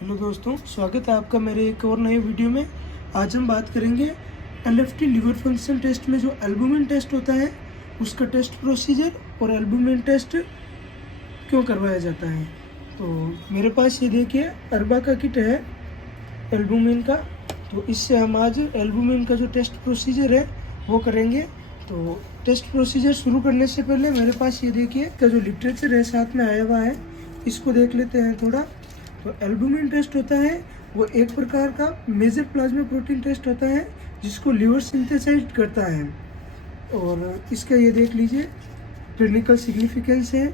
Hello दोस्तों, स्वागत है आपका मेरे एक और नए वीडियो में। आज हम बात करेंगे एलएफटी लिवर फंक्शन टेस्ट में जो एल्बुमिन टेस्ट होता है उसका टेस्ट प्रोसीजर और एल्बुमिन टेस्ट क्यों करवाया जाता है। तो मेरे पास ये देखिए अरबा का किट है एल्बुमिन का। तो इससे हम आज एल्बुमिन का जो टेस्ट प्रोसीजर है वो करेंगे। तो टेस्ट प्रोसीजर शुरू करने से पहले मेरे पास ये देखिए का जो लिटरेचर है साथ में आया हुआ है, इसको देख लेते हैं थोड़ा। तो एल्बुमिन टेस्ट होता है वो एक प्रकार का मेजर प्लाज्मा प्रोटीन टेस्ट होता है जिसको लिवर सिंथेसाइज करता है। और इसका ये देख लीजिए क्लिनिकल सिग्निफिकेंस है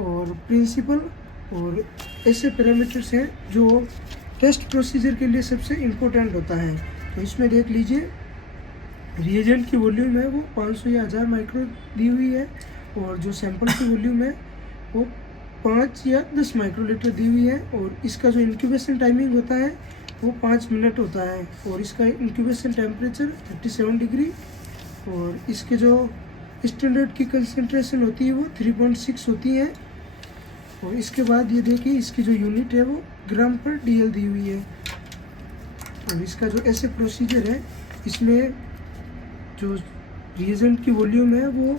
और प्रिंसिपल और ऐसे पैरामीटर्स हैं जो टेस्ट प्रोसीजर के लिए सबसे इम्पोर्टेंट होता है। तो इसमें देख लीजिए रिएजेंट की वॉल्यूम है वो 500 या 1000 माइक्रो दी हुई है और जो सैंपल की वॉल्यूम है वो 5 या 10 माइक्रोलीटर दी हुई है। और इसका जो इंक्यूबेशन टाइमिंग होता है वो 5 मिनट होता है और इसका इंक्यूबेशन टेम्परेचर 37 डिग्री और इसके जो स्टैंडर्ड की कंसंट्रेशन होती है वो 3.6 होती है। और इसके बाद ये देखिए इसकी जो यूनिट है वो ग्राम पर डीएल दी हुई है। और इसका जो ऐसे प्रोसीजर है इसमें जो रिएजेंट की वॉल्यूम है वो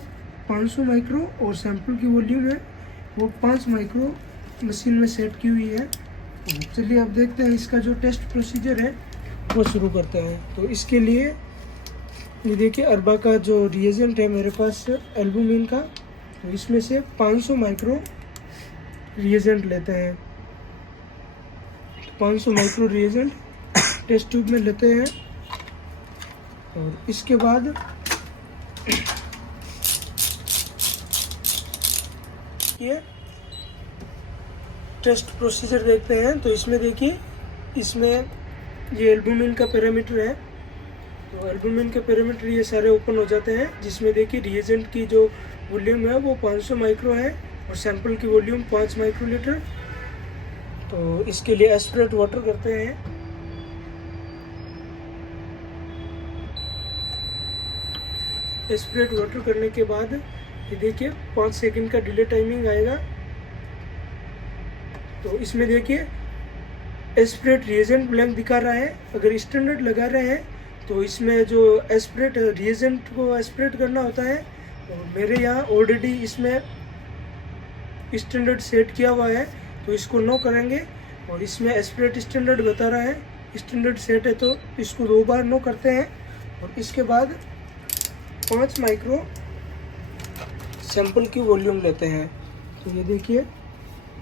500 माइक्रो और सैंपल की वॉल्यूम है वो 5 माइक्रो मशीन में सेट की हुई है। चलिए अब देखते हैं इसका जो टेस्ट प्रोसीजर है वो शुरू करते हैं। तो इसके लिए ये देखिए अरबा का जो रिएजेंट है मेरे पास एल्बुमिन का, तो इसमें से 500 माइक्रो रिएजेंट लेते हैं। 500 माइक्रो रिएजेंट टेस्ट ट्यूब में लेते हैं और इसके बाद ये टेस्ट प्रोसीजर देखते हैं। तो इसमें देखिए इसमें ये एल्बुमिन का पैरामीटर है। तो एल्बुमिन के पैरामीटर ये सारे ओपन हो जाते हैं जिसमें देखिए रिएजेंट की जो वॉल्यूम है वो 500 माइक्रो है और सैंपल की वॉल्यूम 5 माइक्रोलीटर। तो इसके लिए एस्पिरेट वाटर करते हैं। एस्पिरेट वाटर करने के बाद ये देखिए 5 सेकंड का डिले टाइमिंग आएगा। तो इसमें देखिए एस्पिरेट रिएजेंट ब्लैंक दिखा रहा है। अगर स्टैंडर्ड लगा रहे हैं तो इसमें जो एस्पिरेट रिएजेंट को एस्पिरेट करना होता है और मेरे यहाँ ऑलरेडी इसमें स्टैंडर्ड सेट किया हुआ है तो इसको नो करेंगे। और इसमें एस्पिरेट स्टैंडर्ड बता रहा है, स्टैंडर्ड सेट है तो इसको 2 बार नो करते हैं। और इसके बाद 5 माइक्रो सैंपल की वॉल्यूम लेते हैं। तो ये देखिए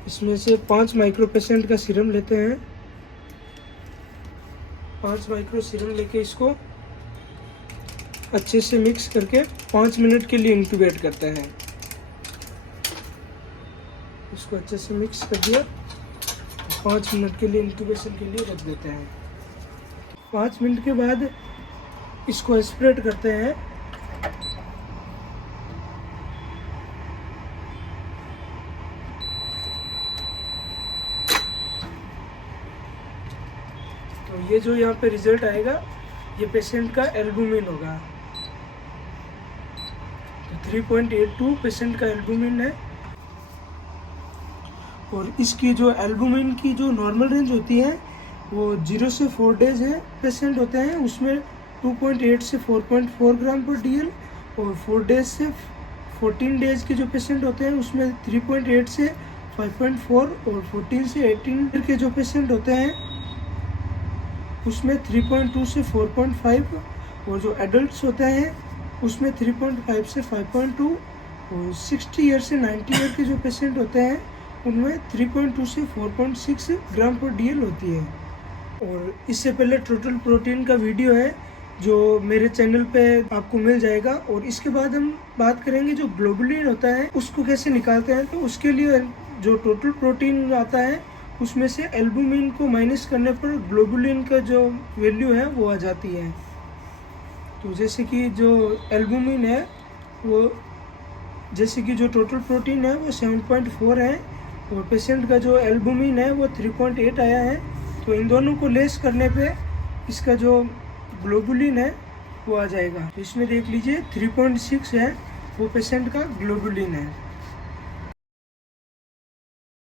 इसमें से 5 माइक्रो पेशेंट का सीरम लेते हैं। 5 माइक्रो सीरम लेके इसको अच्छे से मिक्स करके 5 मिनट के लिए इंक्यूबेट करते हैं। इसको अच्छे से मिक्स कर दिया, 5 मिनट के लिए इंक्यूबेशन के लिए रख देते हैं। 5 मिनट के बाद इसको एस्पिरेट करते हैं। तो ये जो यहाँ पे रिजल्ट आएगा ये पेशेंट का एल्बुमिन होगा। तो 3.82 पेशेंट का एल्बुमिन है। और इसकी जो एल्बुमिन की जो नॉर्मल रेंज होती है वो 0 से 4 डेज है पेशेंट होते हैं, उसमें 2.8 से 4.4 ग्राम पर डीएल। और 4 डेज से 14 डेज के जो पेशेंट होते हैं उसमें 3.8 से 5.4 और 14 से 18 के जो पेशेंट होते हैं उसमें 3.2 से 4.5 और जो एडल्ट्स होते हैं उसमें 3.5 से 5.2 और 60 ईयर से 90 ईयर के जो पेशेंट होते हैं उनमें 3.2 से 4.6 ग्राम पर डीएल होती है। और इससे पहले टोटल प्रोटीन का वीडियो है जो मेरे चैनल पे आपको मिल जाएगा। और इसके बाद हम बात करेंगे जो ग्लोबुलिन होता है उसको कैसे निकालते हैं। तो उसके लिए जो टोटल प्रोटीन आता है उसमें से एल्बुमिन को माइनस करने पर ग्लोबुलिन का जो वैल्यू है वो आ जाती है। तो जैसे कि जो एल्बुमिन है वो जैसे कि जो टोटल प्रोटीन है वो 7.4 है और पेशेंट का जो एल्बुमिन है वो 3.8 आया है। तो इन दोनों को लेस करने पे इसका जो ग्लोबुलिन है वो आ जाएगा। तो इसमें देख लीजिए 3.6 है वो पेशेंट का ग्लोबुलिन है।